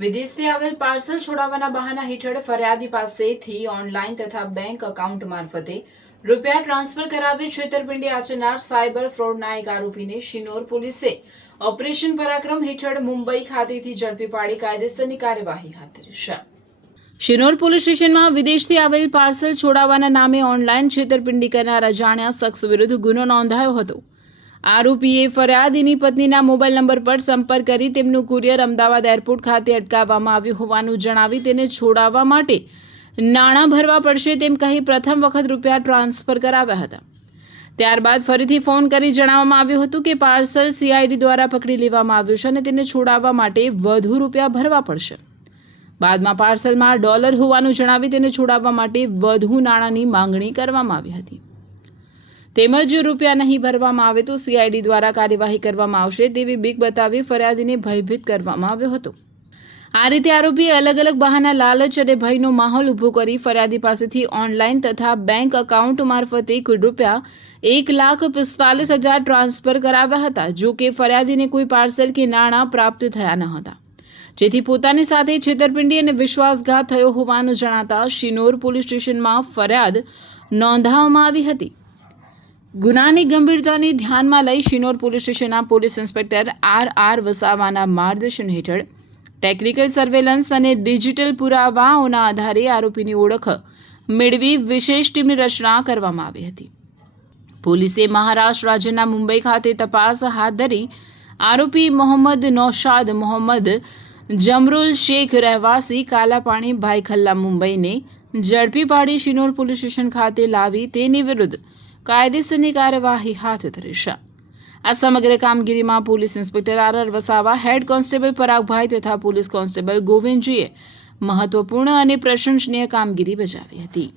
વિદેશથી આવેલ પાર્સલ છોડાવવાના બહાના હેઠળ ફરિયાદી પાસેથી ઓનલાઈન તથા બેંક એકાઉન્ટ મારફતે રૂપિયા ટ્રાન્સફર કરાવી છેતરપિંડી આચરનાર સાયબર ફ્રોડના એક આરોપીને શિનોર પોલીસે ઓપરેશન પરાક્રમ હેઠળ મુંબઈ ખાતેથી ઝડપી પાડી કાયદેસરની કાર્યવાહી હાથ ધરી છે। શિનોર પોલીસ સ્ટેશનમાં વિદેશથી આવેલ પાર્સલ છોડાવવાના નામે ઓનલાઈન છેતરપિંડી કરનાર અજાણ્યા શખ્સ વિરુદ્ધ ગુનો નોંધાયો હતો। આરોપીએ ફરિયાદીની પત્નીના મોબાઈલ નંબર પર સંપર્ક કરી તેમનું કુરિયર અમદાવાદ એરપોર્ટ ખાતે અટકાવવામાં આવ્યું હોવાનું જણાવી તેને છોડાવવા માટે નાણાં ભરવા પડશે તેમ કહી પ્રથમ વખત રૂપિયા ટ્રાન્સફર કરાવ્યા હતા। ત્યારબાદ ફરીથી ફોન કરી જણાવવામાં આવ્યું હતું કે પાર્સલ સીઆઈડી દ્વારા પકડી લેવામાં આવ્યું છે અને તેને છોડાવવા માટે વધુ રૂપિયા ભરવા પડશે। બાદમાં પાર્સલમાં ડોલર હોવાનું જણાવી તેને છોડાવવા માટે વધુ નાણાંની માંગણી કરવામાં આવી હતી। તેમજ રૂપિયા નહીં ભરવામાં આવે તો સીઆઈડી દ્વારા કાર્યવાહી કરવામાં આવશે તેવી બીક બતાવી ફરિયાદીને ભયભીત કરવામાં આવ્યો હતો। આ રીતે આરોપીએ અલગ અલગ બહાના લાલચ અને ભયનો માહોલ ઊભો કરી ફરિયાદી પાસેથી ઓનલાઈન તથા બેંક એકાઉન્ટ મારફતે કુલ રૂપિયા 1,45,000 ટ્રાન્સફર કરાવ્યા હતા। જો કે ફરિયાદીને કોઈ પાર્સલ કે નાણાં પ્રાપ્ત થયા ન હતા, જેથી પોતાની સાથે છેતરપિંડી અને વિશ્વાસઘાત થયો હોવાનું જણાતા શિનોર પોલીસ સ્ટેશનમાં ફરિયાદ નોંધાવવામાં આવી હતી। ગુનાની ગંભીરતાને ધ્યાનમાં લઈ શિનોર પોલીસ સ્ટેશનના પોલીસ ઇન્સ્પેક્ટર આર વસાવાના માર્ગદર્શન હેઠળ ટેકનિકલ સર્વેલન્સ અને ડિજિટલ પુરાવાઓના આધારે આરોપીની ઓળખ મેળવી વિશેષ ટીમની રચના કરવામાં આવી હતી। પોલીસે મહારાષ્ટ્ર રાજ્યના મુંબઈ ખાતે તપાસ હાથ ધરી આરોપી મોહમ્મદ નૌશાદ મોહમ્મદ જમરુલ શેખ રહેવાસી કાલાપાણી ભાઈખલ્લા મુંબઈને ઝડપી પાડી શિનોર પોલીસ સ્ટેશન ખાતે લાવી તેની વિરુદ્ધ કાયદેસરની કાર્યવાહી હાથ ધરી છે। આ સમગ્ર કામગીરીમાં police inspector R Vasava, head constable Paragbhai તથા પોલીસ કોન્સ્ટેબલ ગોવિંદજીએ મહત્વપૂર્ણ અને પ્રશંસનીય કામગીરી બજાવી હતી।